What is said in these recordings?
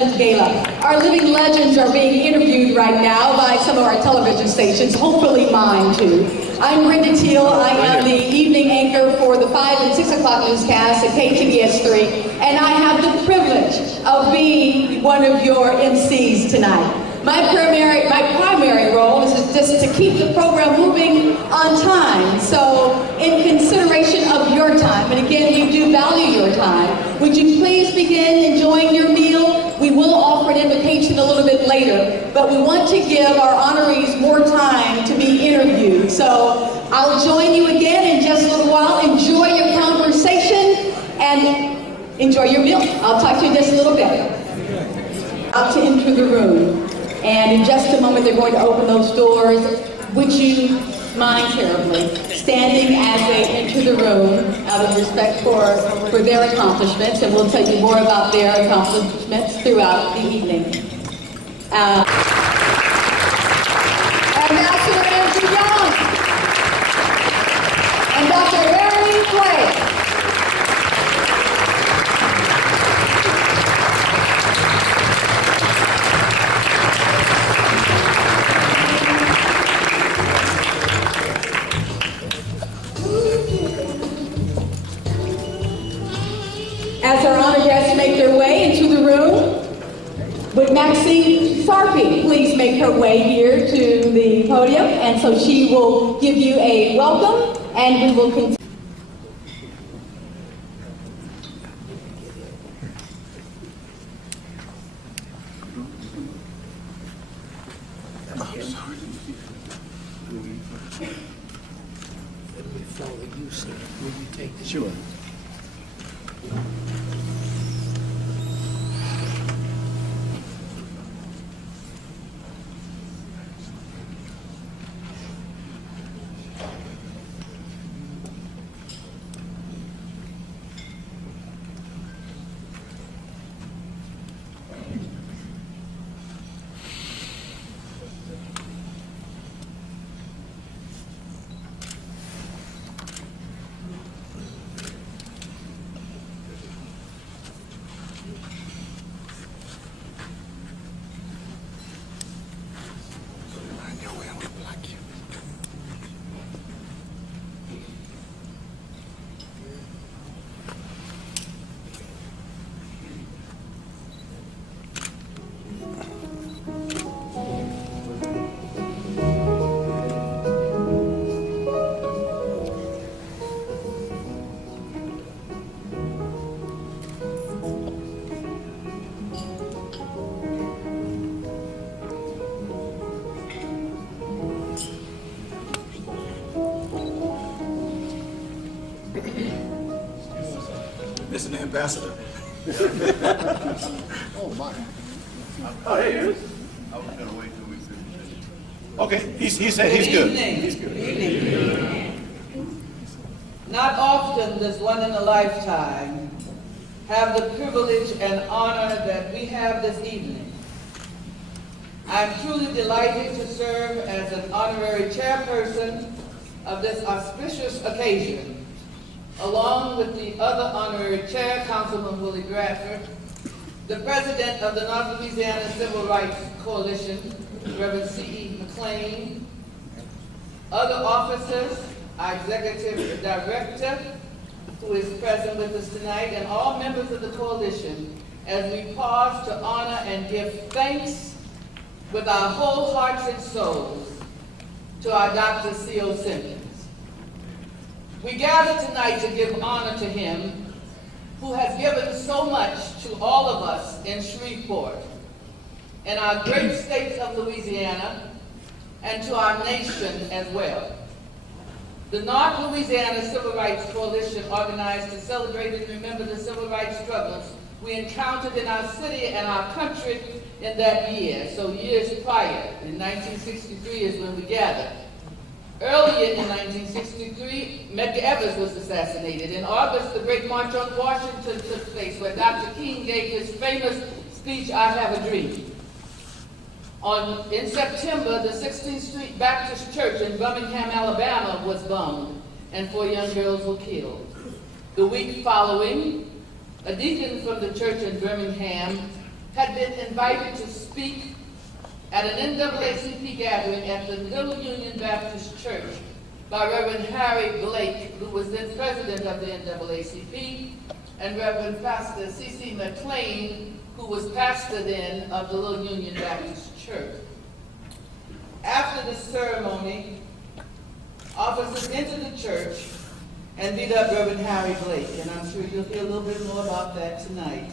Gala. Our living legends are being interviewed right now by some of our television stations, hopefully mine too. I'm Brenda Teele. I am the evening anchor for the 5 and 6 o'clock newscast at KTBS 3, and I have the privilege of being one of your MCs tonight. My primary role is just to keep the program moving on time. So in consideration of your time, and again, we do value your time, would you please begin enjoying your meal? We will offer an invitation a little bit later, but we want to give our honorees more time to be interviewed. So I'll join you again in just a little while. Enjoy your conversation and enjoy your meal. I'll talk to you in just a little bit. Up to enter the room. And in just a moment, they're going to open those doors. Would you mind terribly standing as they enter the room out of respect for their accomplishments, and we'll tell you more about their accomplishments throughout the evening. Ambassador Andrew Young and Dr. Harry Clay. As our honor guests make their way into the room, would Maxine Sarpy please make her way here to the podium? And so she will give you a welcome, and we will continue. Let me follow you, sir. Will you take this? Sure. Mr. Ambassador. Oh, my. Oh, there he is. I was gonna wait till we finish. Okay, he said he's good. He's good. Evening. Not often does one in a lifetime have the privilege and honor that we have this evening. I'm truly delighted to serve as an honorary chairperson of this auspicious occasion, along with the other honorary chair, Councilman Willie Bradford, the president of the North Louisiana Civil Rights Coalition, Reverend C.E. McLean, other officers, our executive director, who is present with us tonight, and all members of the coalition, as we pause to honor and give thanks with our whole hearts and souls to our Dr. C.O. Simpkins. We gather tonight to give honor to him who has given so much to all of us in Shreveport, and our great state of Louisiana, and to our nation as well. The North Louisiana Civil Rights Coalition organized to celebrate and remember the civil rights struggles we encountered in our city and our country in that year. So years prior, in 1963 is when we gathered. Earlier in 1963, Medgar Evers was assassinated. In August, the Great March on Washington took place, where Dr. King gave his famous speech, I Have a Dream. In September, the 16th Street Baptist Church in Birmingham, Alabama was bombed, and 4 young girls were killed. The week following, a deacon from the church in Birmingham had been invited to speak at an NAACP gathering at the Little Union Baptist Church by Reverend Harry Blake, who was then president of the NAACP, and Reverend Pastor C.C. McLean, who was pastor then of the Little Union Baptist Church. After the ceremony, officers entered the church and beat up Reverend Harry Blake, and I'm sure you'll hear a little bit more about that tonight.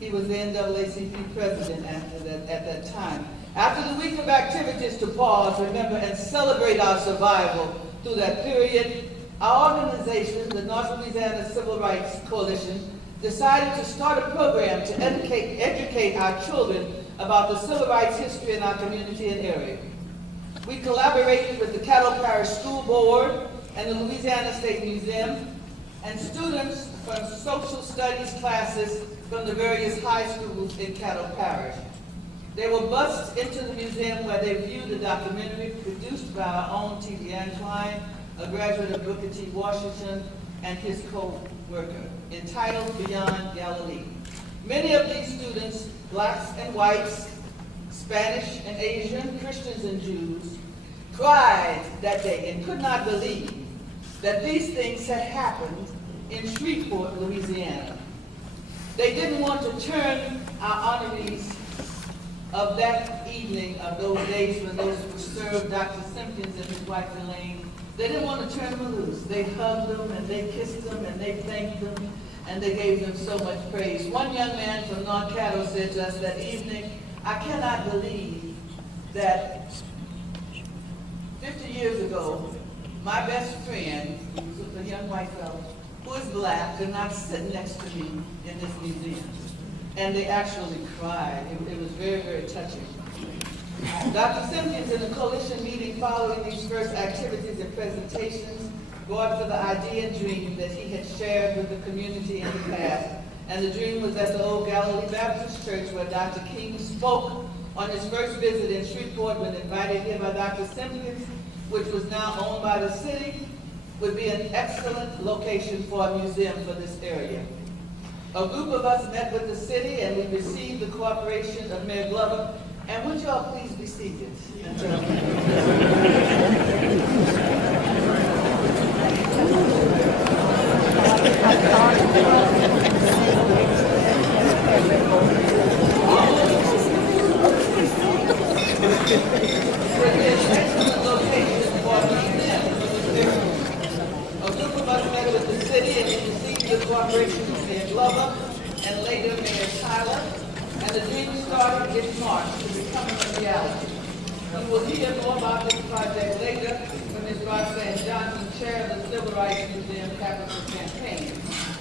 He was the NAACP president at that time. After the week of activities to pause, remember, and celebrate our survival through that period, our organization, the North Louisiana Civil Rights Coalition, decided to start a program to educate our children about the civil rights history in our community and area. We collaborated with the Caddo Parish School Board and the Louisiana State Museum, and students from social studies classes from the various high schools in Caddo Parish. They were bused into the museum where they viewed a documentary produced by our own Teele, a graduate of Booker T. Washington, and his co-worker, entitled Beyond Galilee. Many of these students, blacks and whites, Spanish and Asian, Christians and Jews, cried that day and could not believe that these things had happened in Shreveport, Louisiana. They didn't want to turn our honorees of that evening, of those days when those were served, Dr. Simpkins and his wife Elaine, they didn't want to turn them loose. They hugged them and they kissed them and they thanked them and they gave them so much praise. One young man from Non-Caddo said to us that evening, "I cannot believe that 50 years ago, my best friend, who was a young white fellow, who is black, could not sit next to me in this museum." And they actually cried. It was very, very touching. Dr. Simpkins, in a coalition meeting following these first activities and presentations, brought for the idea and dream that he had shared with the community in the past. And the dream was at the old Galilee Baptist Church, where Dr. King spoke on his first visit in Shreveport when invited here by Dr. Simpkins, which was now owned by the city, would be an excellent location for a museum for this area. A group of us met with the city and we received the cooperation of Mayor Glover. And would you all please be seated? A group of us met with the city and we received the cooperation of Mayor Glover and later Mayor Tyler, and the dream started in March to becoming a reality. You will hear more about this project later from Ms. Roxanne Johnson, chair of the Civil Rights Museum Capital Campaign.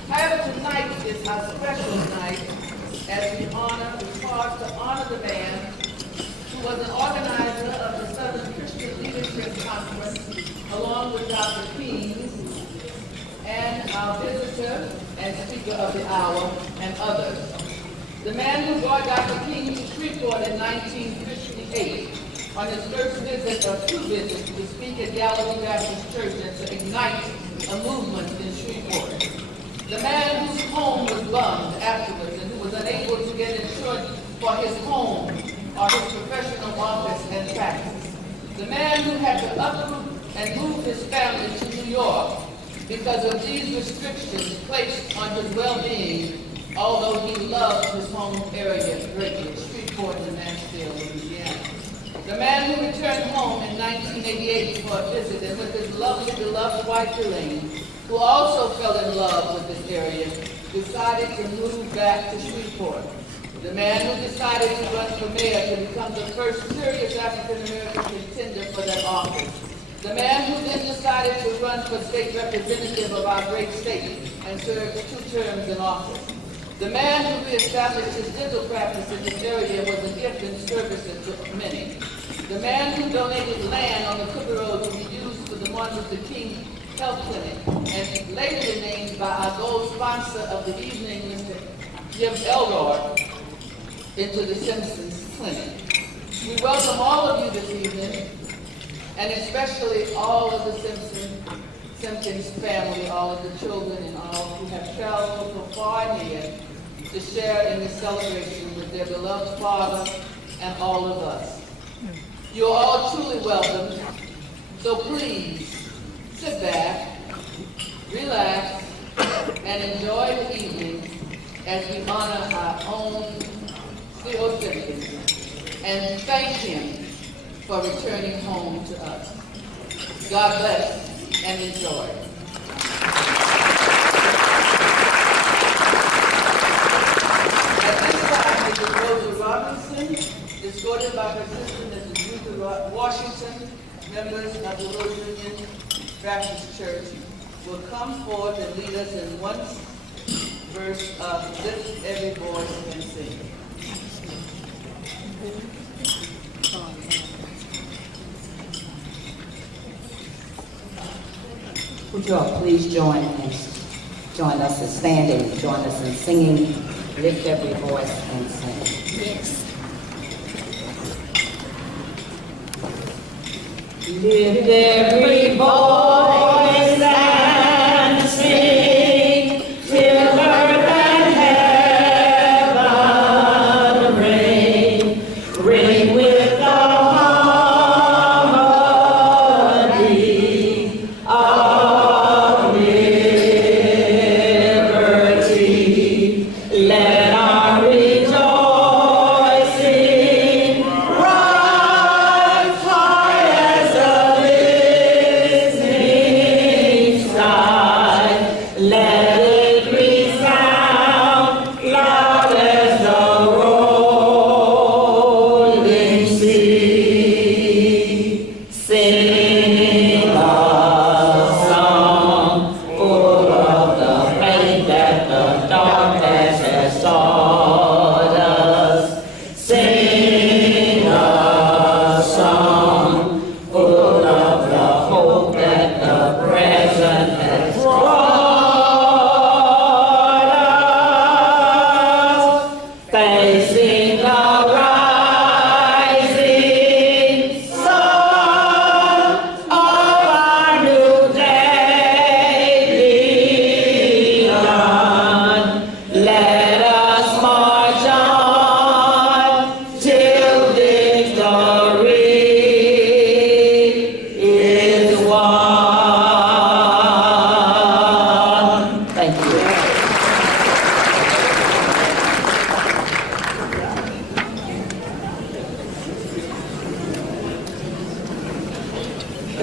However, tonight is a special night as we pause to honor the man who was an organizer of the Southern Christian Leadership Conference, along with Dr. King, and our visitor and speaker of the hour, and others. The man who brought Dr. King to Shreveport in 1958 on his first visit of two visits to speak at Galilee Baptist Church and to ignite a movement in Shreveport. The man whose home was bombed afterwards and who was unable to get insurance for his home or his professional office and practice. The man who had to uproot and move his family to New York because of these restrictions placed on his well-being, although he loved his home area greatly, Shreveport and Nashville, Louisiana. The man who returned home in 1988 for a visit and with his lovely, beloved wife, Elaine, who also fell in love with this area, decided to move back to Shreveport. The man who decided to run for mayor to become the first serious African-American contender for that office. The man who then decided to run for state representative of our great state and served 2 terms in office. The man who reestablished his dental practice in this area was a gift and service to many. The man who donated land on the Cooper Road to be used for the Martin Luther King Health Clinic, and later named by our gold sponsor of the evening, Mr. Jim Elroy, into the Simpkins Clinic. We welcome all of you this evening, and especially all of the Simpkins family, all of the children, and all who have traveled from far and near to share in this celebration with their beloved father and all of us. You're all truly welcome, so please sit back, relax, and enjoy the evening as we honor our own C.O. Simpkins and thank him for returning home to us. God bless and enjoy. At this time, Mrs. Rosa Robinson, escorted by her sister, Mrs. Ruth Washington, members of the Little Union Baptist Church, will come forth and lead us in one verse of Lift Every Voice and Sing. Would you all please join us in standing, join us in singing, Lift Every Voice and Sing. Yes. Lift every voice and sing till earth and heaven ring, ring with the harmony of liberty. Let our rejoicing rise high as a listening sky. Let it resound loud as the rolling sea. Sing a song full of the faith that the darkness has taught us. Sing a song full of the hope that the present has brought us. Facing the rising sun of our new day beyond. Let us march on till victory is won. Thank you.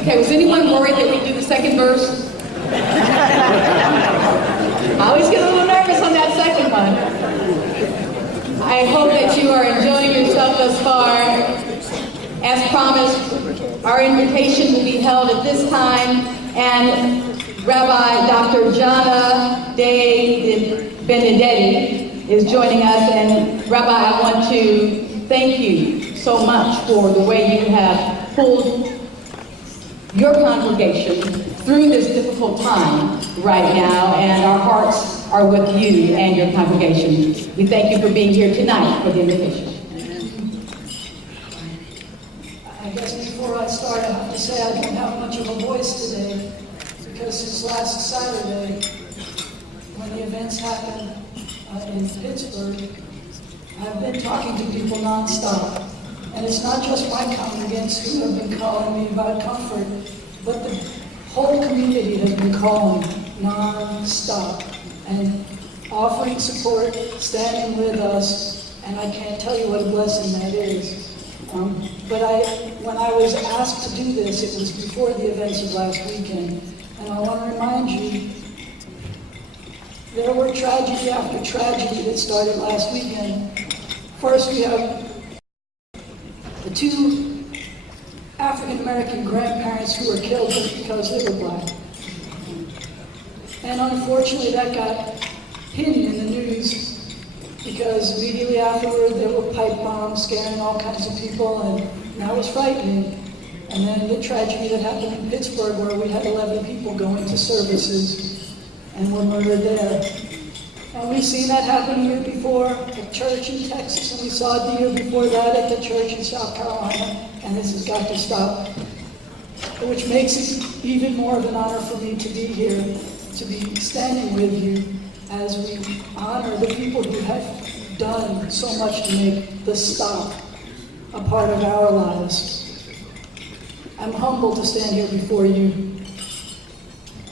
Okay, was anyone worried that we'd do the second verse? I always get a little nervous on that second one. I hope that you are enjoying yourself thus far. As promised, our invitation will be held at this time, and Rabbi Dr. Jana De Benedetti is joining us. And Rabbi, I want to thank you so much for the way you have pulled your congregation through this difficult time right now, and our hearts are with you and your congregation. We thank you for being here tonight for the invitation. I guess before I start, I have to say I don't have much of a voice today because since last Saturday, when the events happened in Pittsburgh, I've been talking to people nonstop. And it's not just my congregants who have been calling me about comfort, but the whole community has been calling non-stop and offering support, standing with us, and I can't tell you what a blessing that is. But when I was asked to do this, it was before the events of last weekend, and I want to remind you, there were tragedy after tragedy that started last weekend. First, we have the two African-American grandparents who were killed just because they were black. And unfortunately, that got hidden in the news because immediately afterward, there were pipe bombs scaring all kinds of people, and that was frightening. And then the tragedy that happened in Pittsburgh, where we had 11 people going to services and were murdered there. And we've seen that happen a year before at church in Texas, and we saw it the year before that at the church in South Carolina, and this has got to stop. Which makes it even more of an honor for me to be here, to be standing with you as we honor the people people who have done so much to make the stop a part of our lives. I'm humbled to stand here before you.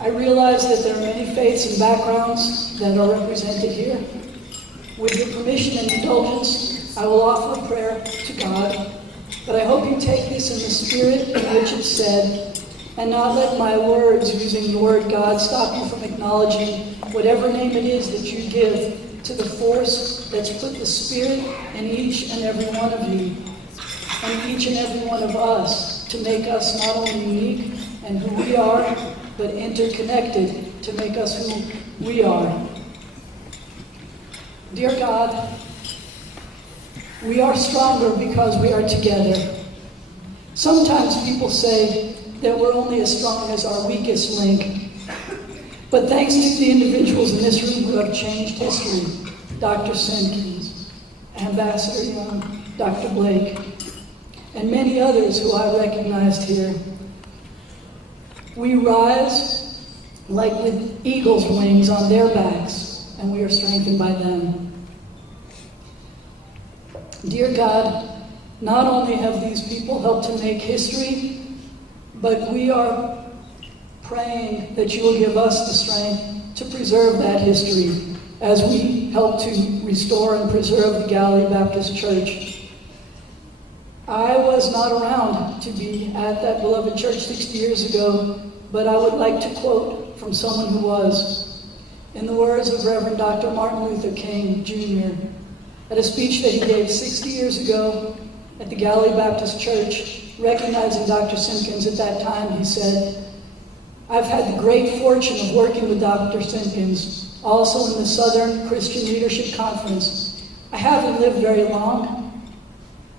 I realize that there are many faiths and backgrounds that are represented here. With your permission and indulgence, I will offer a prayer to God, but I hope you take this in the spirit in which it's said, and not let my words using the word God stop you from acknowledging whatever name it is that you give to the force that's put the Spirit in each and every one of you, and each and every one of us, to make us not only unique and who we are, but interconnected to make us who we are. Dear God, we are stronger because we are together. Sometimes people say that we're only as strong as our weakest link. But thanks to the individuals in this room who have changed history, Dr. Simpkins, Ambassador Young, Dr. Blake, and many others who I recognized here, we rise like with eagle's wings on their backs, and we are strengthened by them. Dear God, not only have these people helped to make history, but we are praying that you will give us the strength to preserve that history as we help to restore and preserve the Galilee Baptist Church. I was not around to be at that beloved church 60 years ago, but I would like to quote from someone who was. In the words of Reverend Dr. Martin Luther King, Jr., at a speech that he gave 60 years ago at the Galilee Baptist Church, recognizing Dr. Simpkins at that time, he said, "I've had the great fortune of working with Dr. Simpkins, also in the Southern Christian Leadership Conference. I haven't lived very long,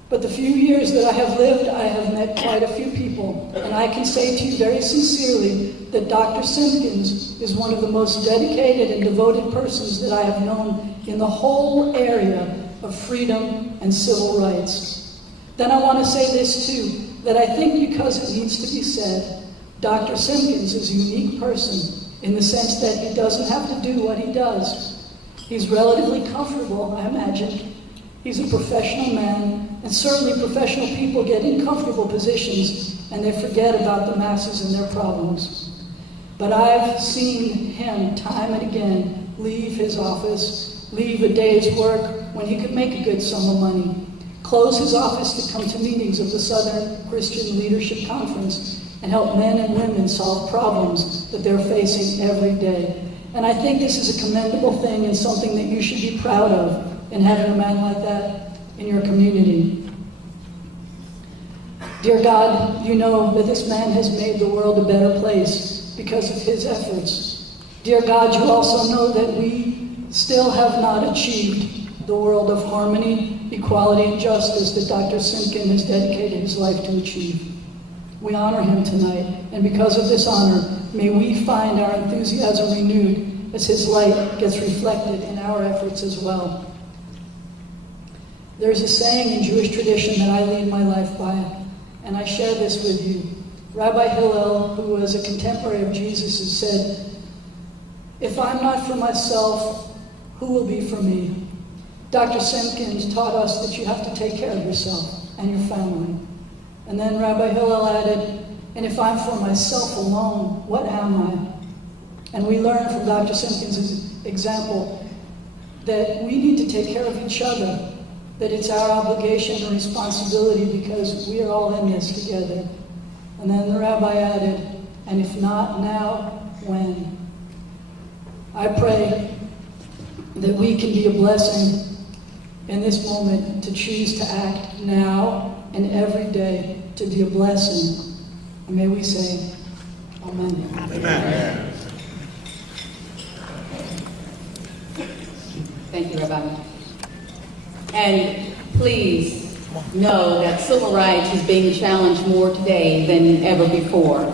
but the few years that I have lived, I have met quite a few people, and I can say to you very sincerely that Dr. Simpkins is one of the most dedicated and devoted persons that I have known in the whole area of freedom and civil rights." Then I want to say this too, that I think because it needs to be said, Dr. Simpkins is a unique person in the sense that he doesn't have to do what he does. He's relatively comfortable, I imagine. He's a professional man, and certainly professional people get in comfortable positions and they forget about the masses and their problems. But I've seen him time and again leave his office, leave a day's work when he could make a good sum of money, close his office to come to meetings of the Southern Christian Leadership Conference and help men and women solve problems that they're facing every day. And I think this is a commendable thing and something that you should be proud of in having a man like that in your community. Dear God, you know that this man has made the world a better place because of his efforts. Dear God, you also know that we still have not achieved the world of harmony, equality, and justice that Dr. Simpkins has dedicated his life to achieve. We honor him tonight, and because of this honor, may we find our enthusiasm renewed as his light gets reflected in our efforts as well. There's a saying in Jewish tradition that I lead my life by, and I share this with you. Rabbi Hillel, who was a contemporary of Jesus, has said, "If I'm not for myself, who will be for me?" Dr. Simpkins taught us that you have to take care of yourself and your family. And then Rabbi Hillel added, "And if I'm for myself alone, what am I?" And we learn from Dr. Simpkins' example that we need to take care of each other, that it's our obligation and responsibility because we are all in this together. And then the rabbi added, "And if not now, when?" I pray that we can be a blessing in this moment to choose to act now and every day to be a blessing. And may we say, Amen. Amen. Thank you, Rabbi. And please know that civil rights is being challenged more today than ever before.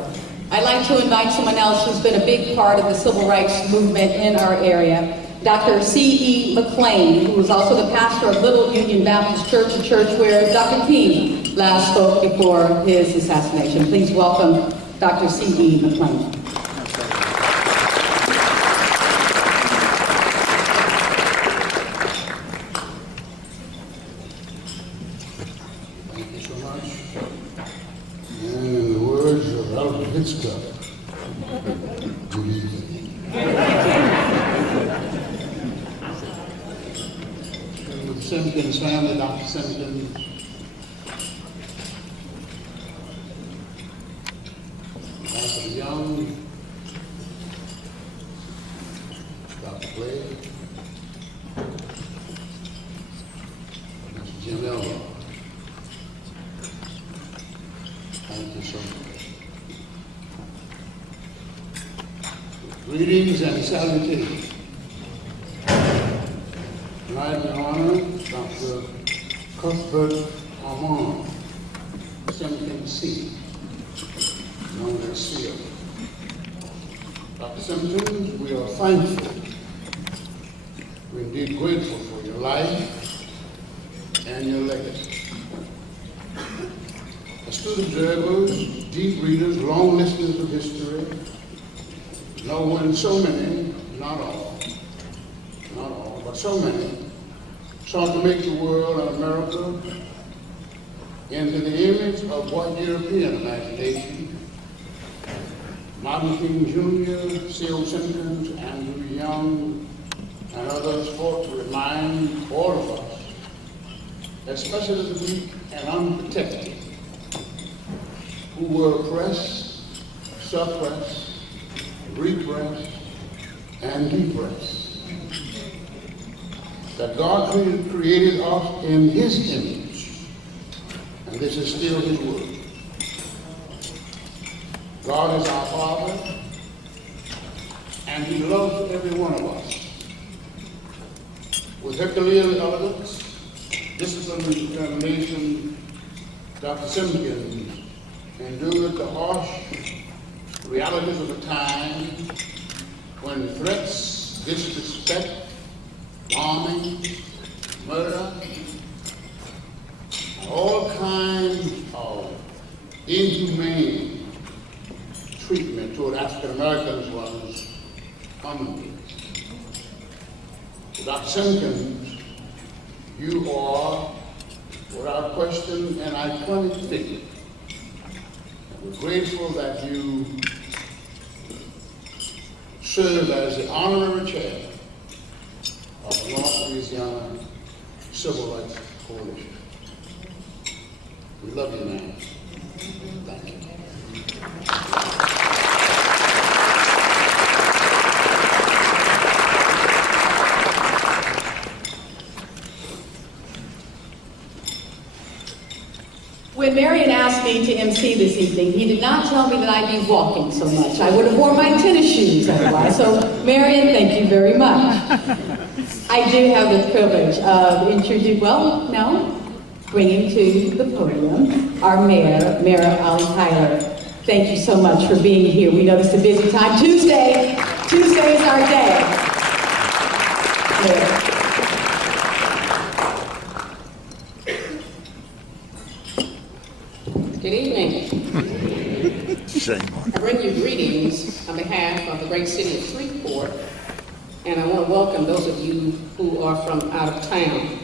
I'd like to invite someone else who's been a big part of the civil rights movement in our area, Dr. C.E. McLean, who is also the pastor of Little Union Baptist Church, a church where Dr. Teele last spoke before his assassination. Please welcome Dr. C.E. McLean. Simpkins family, Dr. Simpkins, Dr. Young, Dr. Blake, Mr. Jim Elroy. Thank you so much. Greetings and salutations. Tonight we honor Dr. Cuthbert Armand, Simpkins C, known as Seal. Dr. Simpkins, we are thankful, we're indeed grateful for your life and your legacy. Astute observers, deep readers, long listeners of history, know when so many, not all, but so many, sought to make the world and America into the image of white European imagination. Martin King Jr., C.O. Simpkins, Andrew Young, and others fought to remind all of us, especially the weak and unprotected, who were oppressed, suppressed, repressed, and depressed, that God created us in His image, and this is still His word. God is our Father, and He loves every one of us. With Herculean elegance, discipline, and determination, Dr. Simpkins endured the harsh realities of a time when threats, disrespect, bombing, murder, all kinds of inhumane treatment toward African Americans was commonplace. Dr. Simpkins, you are, without question, an iconic figure. We're grateful that you serve as the honorary chair of the North Louisiana Civil Rights Coalition. We love you, man. Thank you. When Marion asked me to MC this evening, he did not tell me that I'd be walking so much. I would have worn my tennis shoes otherwise. So, Marion, thank you very much. I do have the privilege of introducing, bringing to the podium our mayor, Mayor Ollie Tyler. Thank you so much for being here. We know this is a busy time. Tuesday is our day. Mayor. Good evening. I bring you greetings on behalf of the great city of Shreveport, and I want to welcome those of you who are from out of town.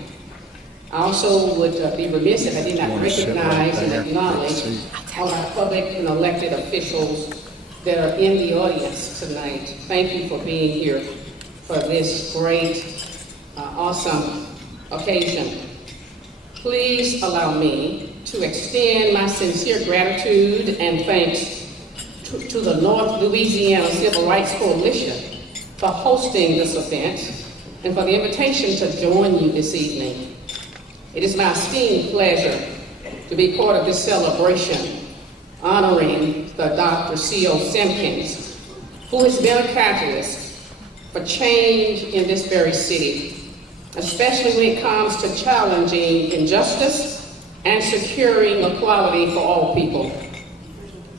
I also would be remiss if I did not recognize and acknowledge all our public and elected officials that are in the audience tonight. Thank you for being here for this great, awesome occasion. Please allow me to extend my sincere gratitude and thanks to the North Louisiana Civil Rights Coalition for hosting this event and for the invitation to join you this evening. It is my esteemed pleasure to be part of this celebration honoring the Dr. C.O. Simpkins, who has been a catalyst for change in this very city, especially when it comes to challenging injustice and securing equality for all people.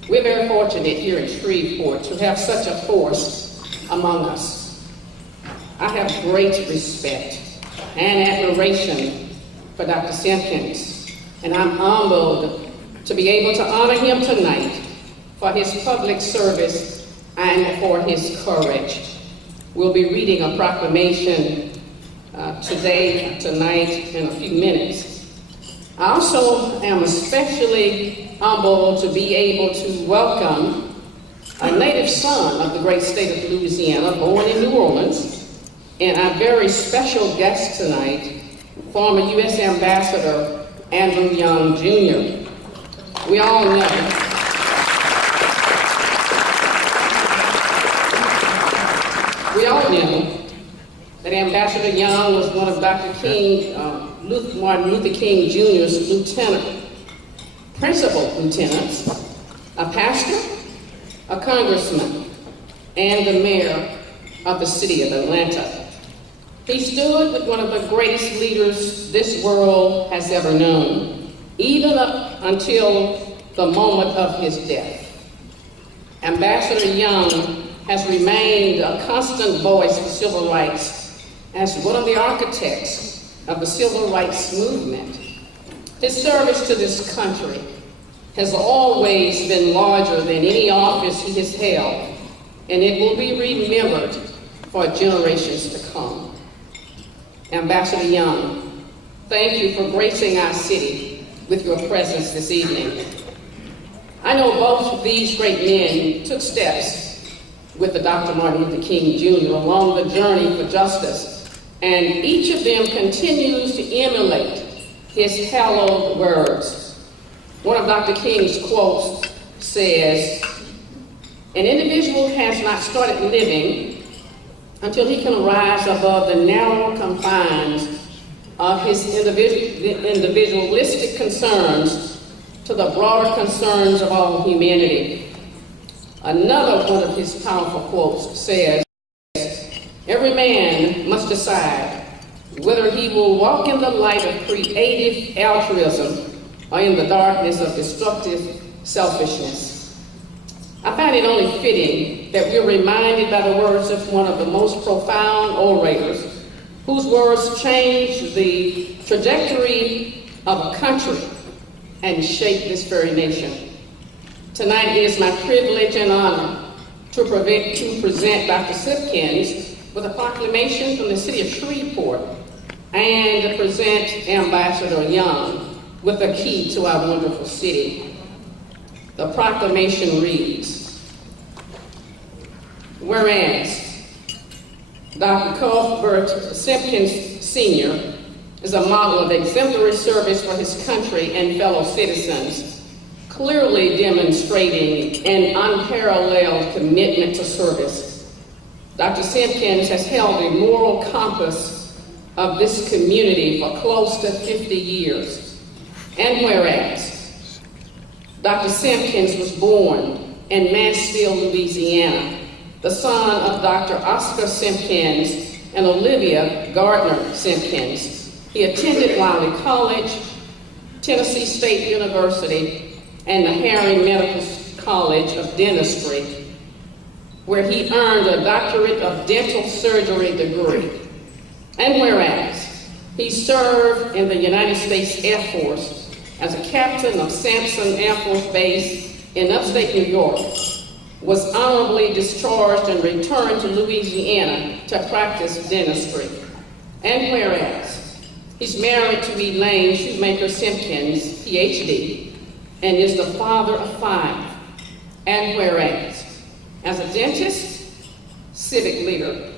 We're very fortunate here in Shreveport to have such a force among us. I have great respect and admiration for Dr. Simpkins, and I'm humbled to be able to honor him tonight for his public service and for his courage. We'll be reading a proclamation tonight, in a few minutes. I also am especially humbled to be able to welcome a native son of the great state of Louisiana, born in New Orleans, and our very special guest tonight, former U.S. Ambassador Andrew Young Jr. We all know that Ambassador Young was one of Dr. King, Martin Luther King Jr.'s principal lieutenants, a pastor, a congressman, and the mayor of the city of Atlanta. He stood with one of the greatest leaders this world has ever known, even up until the moment of his death. Ambassador Young has remained a constant voice for civil rights as one of the architects of the civil rights movement. His service to this country has always been larger than any office he has held, and it will be remembered for generations to come. Ambassador Young, thank you for gracing our city with your presence this evening. I know both of these great men took steps with the Dr. Martin Luther King Jr. along the journey for justice, and each of them continues to emulate his hallowed words. One of Dr. King's quotes says, "An individual has not started living until he can rise above the narrow confines of his individualistic concerns to the broader concerns of all humanity." Another one of his powerful quotes says, "Every man must decide whether he will walk in the light of creative altruism or in the darkness of destructive selfishness." I find it only fitting that we're reminded by the words of one of the most profound orators, whose words changed the trajectory of a country and shaped this very nation. Tonight it is my privilege and honor to present Dr. Simpkins with a proclamation from the city of Shreveport and to present Ambassador Young with a key to our wonderful city. The proclamation reads, "Whereas Dr. Cuthbert Simpkins Sr. is a model of exemplary service for his country and fellow citizens, clearly demonstrating an unparalleled commitment to service. Dr. Simpkins has held a moral compass of this community for close to 50 years. And whereas Dr. Simpkins was born in Mansfield, Louisiana, the son of Dr. Oscar Simpkins and Olivia Gardner Simpkins. He attended Wiley College, Tennessee State University, and the Harry Medical College of Dentistry, where he earned a doctorate of dental surgery degree. And whereas he served in the United States Air Force as a captain of Sampson Air Force Base in upstate New York, was honorably discharged and returned to Louisiana to practice dentistry. And whereas he's married to Elaine Shoemaker Simpkins, PhD, and is the father of 5. And whereas, as a dentist, civic leader,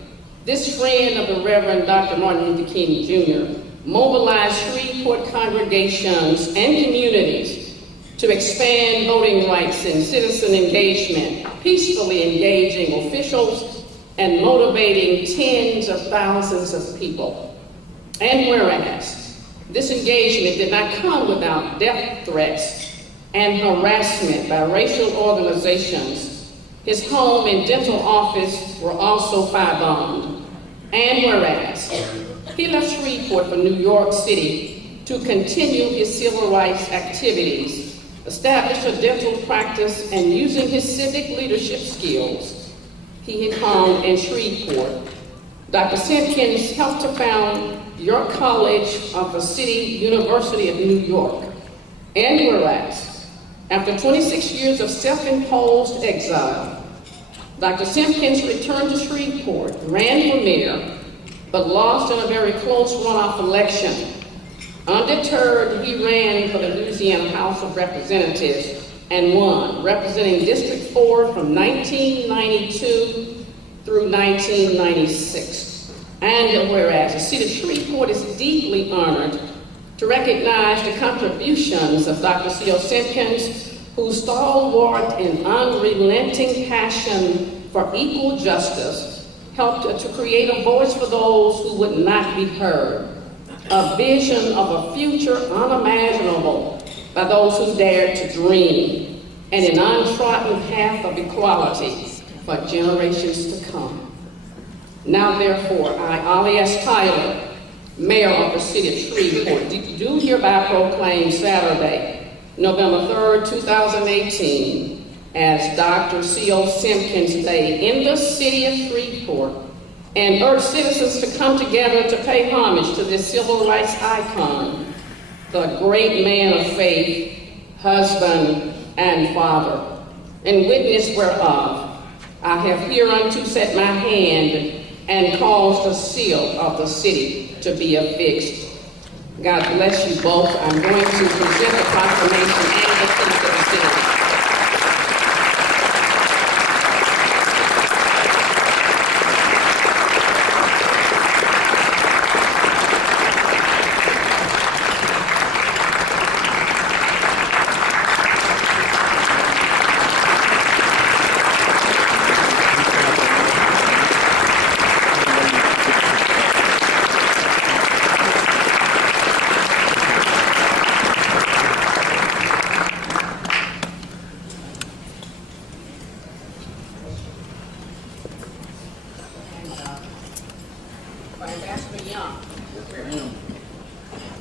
this friend of the Reverend Dr. Martin Luther King Jr. mobilized Shreveport congregations and communities to expand voting rights and citizen engagement, peacefully engaging officials and motivating tens of thousands of people. And whereas, this engagement did not come without death threats and harassment by racial organizations. His home and dental office were also firebombed. And whereas he left Shreveport for New York City to continue his civil rights activities, establish a dental practice, and using his civic leadership skills he had honed in Shreveport, Dr. Simpkins helped to found York College of the City University of New York. And whereas, after 26 years of self-imposed exile, Dr. Simpkins returned to Shreveport, ran for mayor, but lost in a very close runoff election. Undeterred, he ran for the Louisiana House of Representatives and won, representing District 4 from 1992 through 1996. And whereas the city of Shreveport is deeply honored to recognize the contributions of Dr. C.O. Simpkins, whose stalwart and unrelenting passion for equal justice helped to create a voice for those who would not be heard, a vision of a future unimaginable by those who dared to dream, and an untrodden path of equality for generations to come. Now, therefore, I, Ollie S. Tyler, Mayor of the City of Shreveport, do hereby proclaim Saturday, November 3rd, 2018, as Dr. C.O. Simpkins Day in the City of Shreveport, and urge citizens to come together to pay homage to this civil rights icon, the great man of faith, husband, and father, in witness whereof I have hereunto set my hand and caused the seal of the city to be affixed. God bless you both. I'm going to present the proclamation and the peace of the city.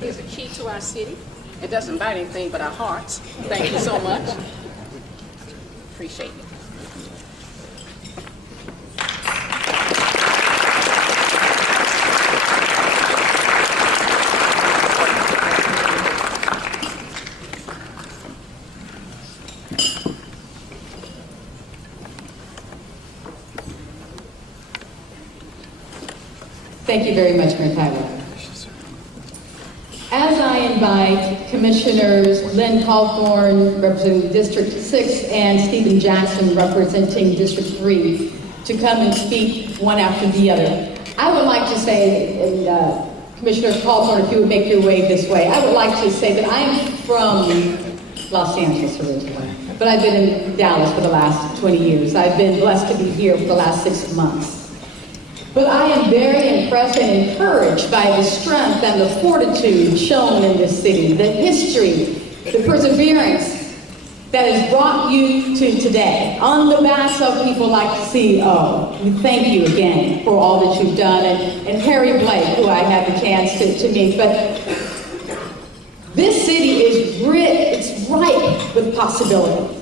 Here's a key to our city. It doesn't buy anything but our hearts. Thank you so much. Appreciate it. Thank you very much, Mayor Tyler. As I invite Commissioners Lynn Hawthorne, representing District 6, and Stephen Jackson, representing District 3, to come and speak one after the other, I would like to say, and Commissioner Hawthorne, if you would make your way this way, I would like to say that I'm from Los Angeles originally, but I've been in Dallas for the last 20 years. I've been blessed to be here for the last 6 months. But I am very impressed and encouraged by the strength and the fortitude shown in this city, the history, the perseverance that has brought you to today. On the backs of people like CEO, we thank you again for all that you've done, and Harry Blake, who I had the chance to meet. But this city is rich, it's ripe with possibility.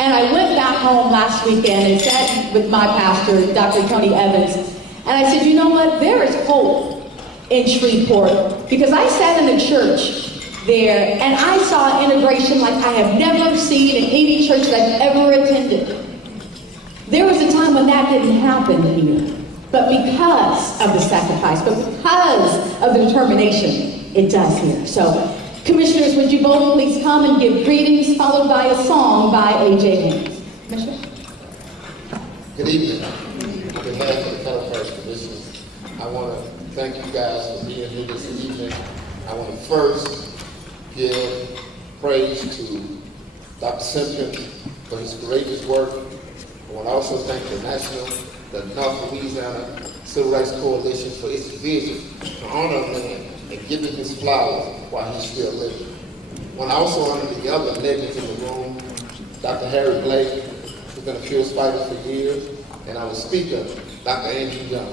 And I went back home last weekend and sat with my pastor, Dr. Tony Evans, and I said, you know what, there is hope in Shreveport, because I sat in a church there and I saw integration like I have never seen in any church that I've ever attended. There was a time when that didn't happen here, but because of the sacrifice, but because of the determination, it does here. So, Commissioners, would you both please come and give greetings, followed by a song by A.J. Haynes. Commissioner? Good evening. On behalf of the Co-moderators Commission, I want to thank you guys for being here this evening. I want to first give praise to Dr. Simpkins for his courageous work. I want to also thank the North Louisiana Civil Rights Coalition for its vision to honor him and give him his flowers while he's still living. I want to also honor the other legends in the room, Dr. Harry Blake, who's been a fierce fighter for years, and our speaker, Dr. Andrew Young.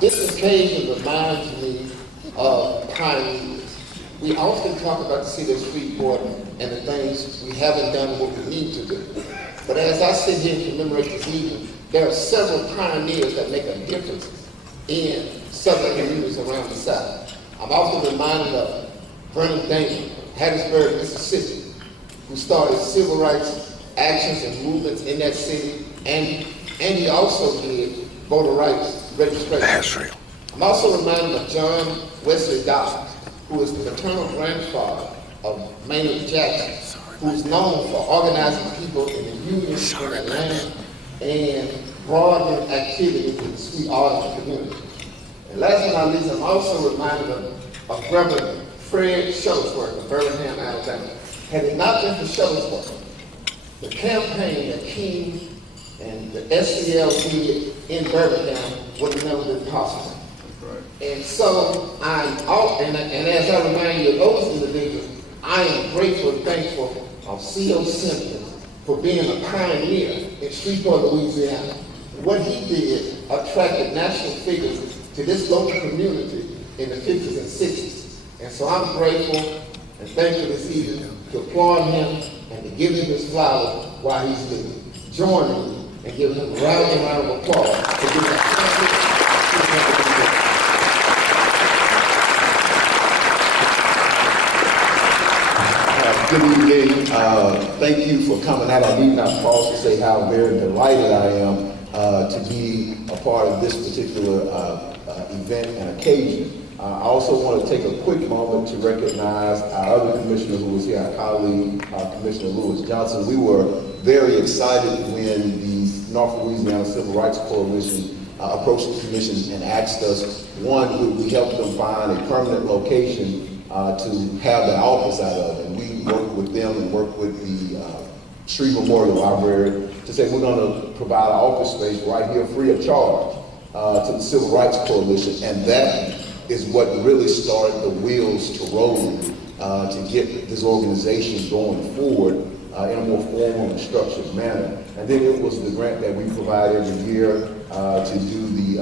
This occasion reminds me of pioneers. We often talk about the city of Shreveport and the things we haven't done what we need to do. But as I sit here and commemorate this evening, there are several pioneers that make a difference in southern communities around the South. I'm often reminded of Brenda, Hattiesburg, Mississippi, who started civil rights actions and movements in that city, and he also did voter rights registration. That's real. I'm also reminded of John Wesley Dodd, who is the maternal grandfather of Maynard Jackson, who is known for organizing people in the Union in Atlanta and broadening activities in the sweet art of the community. And last but not least, I'm also reminded of Reverend Fred Shuttlesworth of Birmingham, Alabama. Had it not been for Shuttlesworth, the campaign that King and the SCL did in Birmingham would have never been possible. And so and as I remind you of those individuals, I am grateful and thankful of C.O. Simpkins for being a pioneer in Shreveport, Louisiana. What he did attracted national figures to this local community in the 50s and 60s. And so I'm grateful and thankful this evening to applaud him and to give him his flowers while he's living. Join me and give him a round of applause for giving us Good evening. Thank you for coming out. I need not pause to say how very delighted I am to be a part of this particular event and occasion. I also want to take a quick moment to recognize our other commissioner who was here, our colleague, Commissioner Lewis Johnson. We were very excited when the North Louisiana Civil Rights Coalition approached the commission and asked us, one, would we help them find a permanent location to have the office out of, and we worked with them and worked with the Street Memorial Library to say we're going to provide an office space right here free of charge to the Civil Rights Coalition, and that is what really started the wheels to roll to get this organization going forward in a more formal and structured manner. And then it was the grant that we provide every year to do the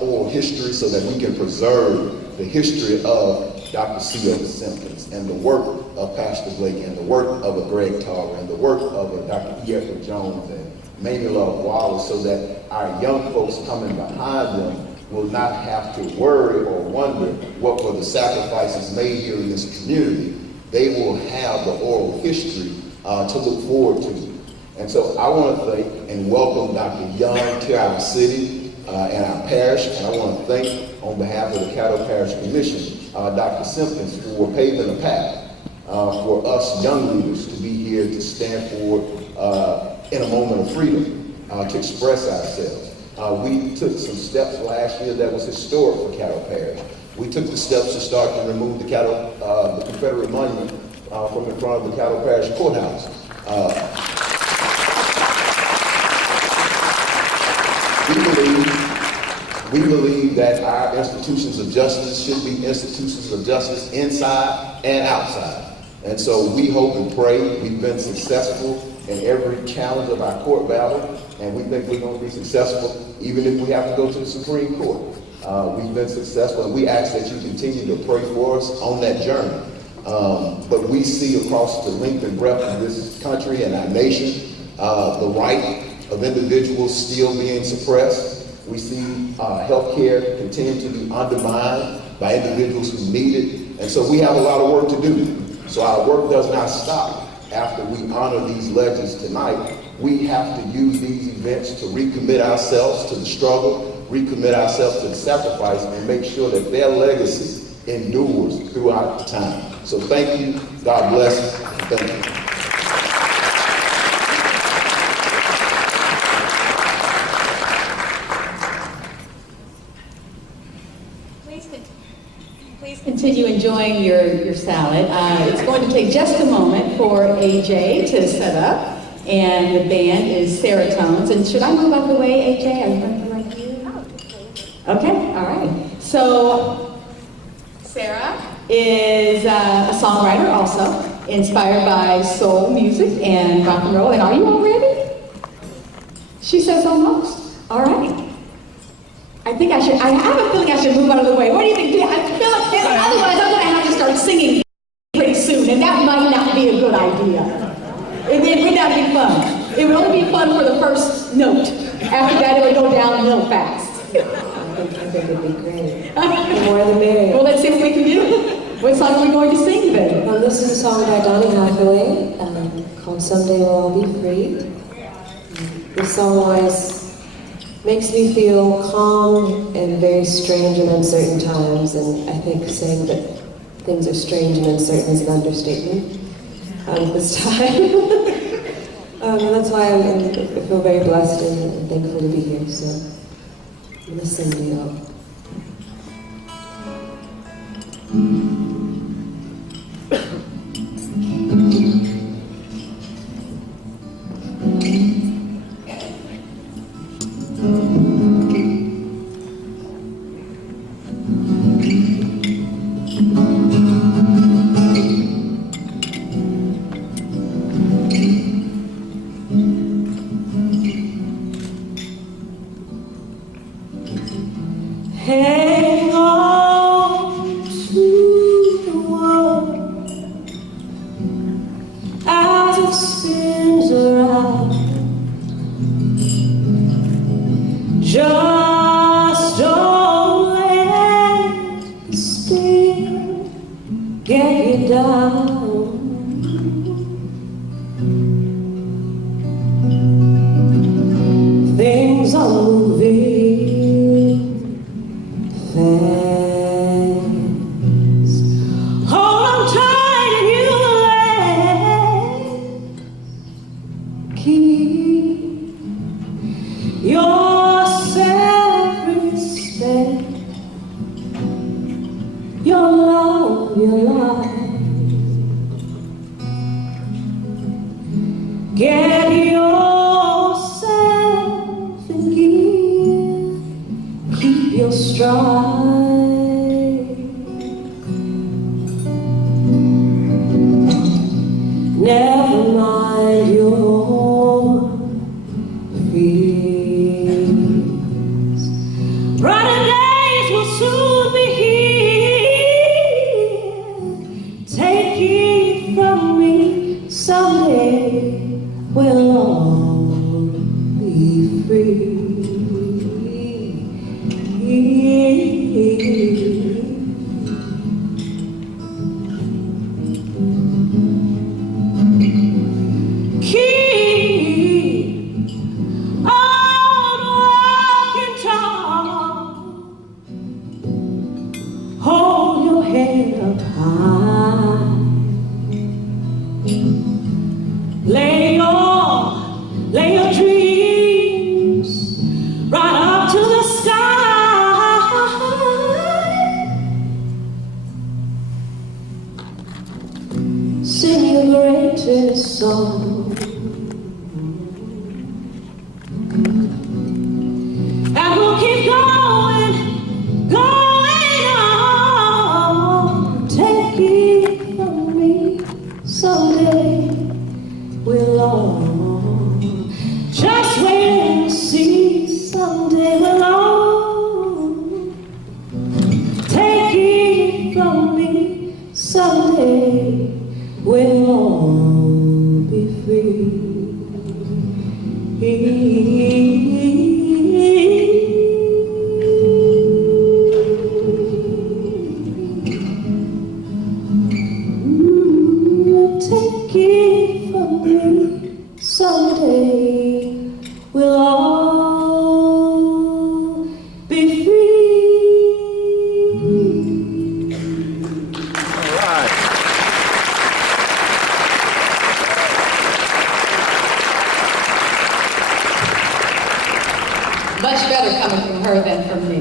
oral history so that we can preserve the history of Dr. C.O. Simpkins and the work of Pastor Blake and the work of a Greg Tarver and the work of a Dr. E. Edward Jones and Mamie Love Wallace, so that our young folks coming behind them will not have to worry or wonder what were the sacrifices made here in this community. They will have the oral history to look forward to. And so I want to thank and welcome Dr. Young to our city and our parish, and I want to thank, on behalf of the Caddo Parish Commission, Dr. Simpkins for paving a path for us young leaders to be here to stand forward in a moment of freedom to express ourselves. We took some steps last year that was historic for Caddo Parish. We took the steps to start to remove the the Confederate monument from in front of the Caddo Parish Courthouse. We believe that our institutions of justice should be institutions of justice inside and outside. And so we hope and pray. We've been successful in every challenge of our court battle, and we think we're going to be successful even if we have to go to the Supreme Court. We've been successful, and we ask that you continue to pray for us on that journey. But we see across the length and breadth of this country and our nation the right of individuals still being suppressed. We see health care continue to be undermined by individuals who need it. And so we have a lot of work to do. So our work does not stop after we honor these legends tonight. We have to use these events to recommit ourselves to the struggle, recommit ourselves to the sacrifice, and make sure that their legacy endures throughout the time. So thank you. God bless. Thank you. Please continue enjoying your salad. It's going to take just a moment for AJ to set up, and the band is Serotones. And should I move out of the way, AJ? Are you going to come right here? Okay, all right. So Sarah is a songwriter also, inspired by soul music and rock and roll. And are you all ready? She says almost. All right. I have a feeling I should move out of the way. What do you think? I feel like, otherwise I'm going to have to start singing pretty soon, and that might not be a good idea. It would not be fun. It would only be fun for the first note. After that, it would go downhill fast. I think it would be great. The more the merrier. Well, let's see what we can do. What song are we going to sing then? Well, this is a song by Donny Hathaway called Someday We'll All Be Free. This song always makes me feel calm in very strange and uncertain times, and I think saying that things are strange and uncertain is an understatement this time. And that's why I feel very blessed and thankful to be here. So I'm going to sing to you all. Hang on to the world as it spins around. Just don't let the spin get you down. Things are moving fast. Hold on tight and you let keep your self-respect, your love, your life. Get yourself in gear, keep your stride. Never mind your fears. Brighter days will soon be here. Take it from me, someday we'll all be free. Keep on walking tall. Hold your head up high. Lay your dreams right up to the sky. Sing your greatest song. And we'll keep going, going on. Take it from me, someday we'll all just wait and see. Someday we'll all take it from me. Someday we'll all be free. Take it from me, someday we'll all be free. All right. Much better coming from her than from me.